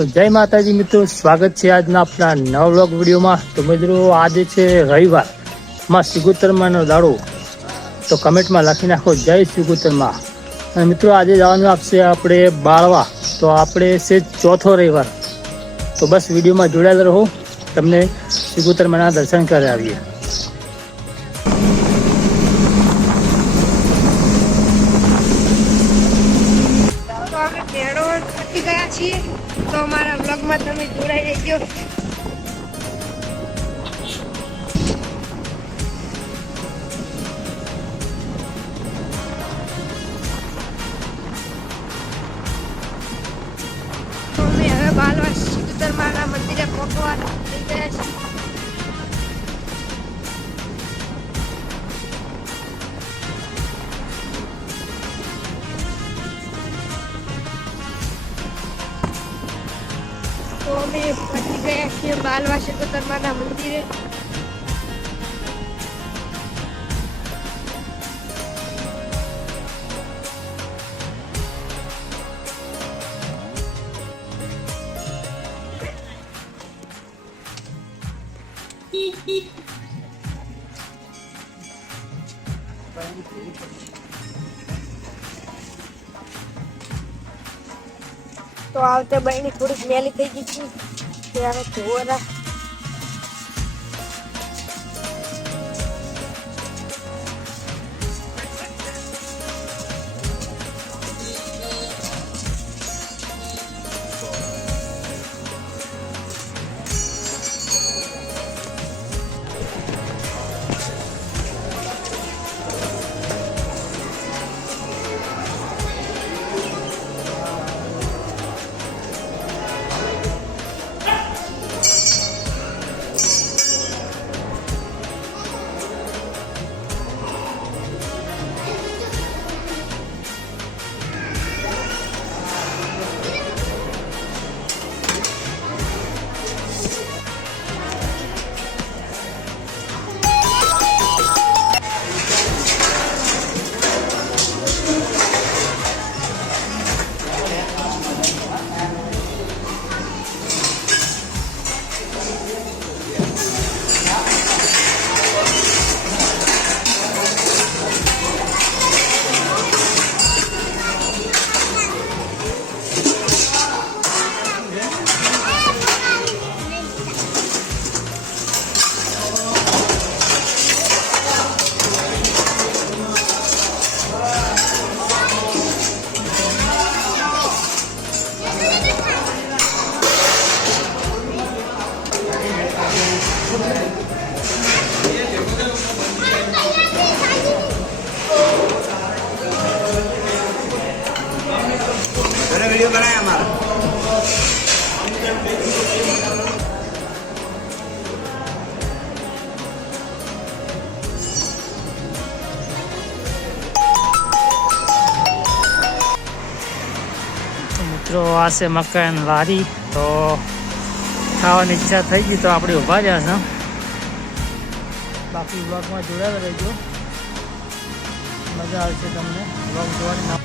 તો જય માતાજી મિત્રો, સ્વાગત છે આજના આપણા નવા વ્લોગ વિડીયોમાં। તો મિત્રો આજે છે રવિવાર માં સિગોતરમાનો દાડો, તો કમેન્ટમાં લખી નાખો જય સિગોતરમાં। અને મિત્રો આજે જવાનું આપશે આપણે બાળવા, તો આપણે છે ચોથો રવિવાર। તો બસ વિડીયોમાં જોડાયેલા રહો, તમને સિગોતરમાના દર્શન કરાવીએ। તો અમારા બ્લોગમાં તમે જોડાઈ રહેજો। તો અમે હવે બાલવા સિગોતરમાના મંદિરે પહોંચવા જઈ ગયા છીએ। તો અમે પહોંચી ગયા છીએ બાલવા સિગોતરમાના મંદિરે। તો આવતે બહેની થોડીક મેલી થઈ ગઈ છે, ત્યારે ધોરા वीडियो बनाया हमारा। મિત્રો આ છે મકાન લારી, તો ખાવાની ઈચ્છા થઈ ગઈ તો આપણે ઊભા રહ્યા છે। બાકી બ્લોગમાં જોડાયેલા રહેજો, મજા આવશે તમને બ્લોગ જોવાની।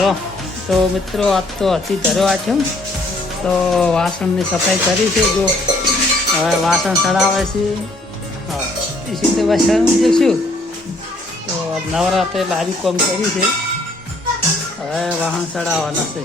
જો તો મિત્રો આજ તો હતી ધરવા છે, તો વાસણની સફાઈ કરી છે। જો હવે વાસણ ચડાવે છે, હા એ રીતે વાસણ જશું। તો નવરાત્રે લારી કોમ કરી છે, હવે વાસણ ચડાવવાના છે।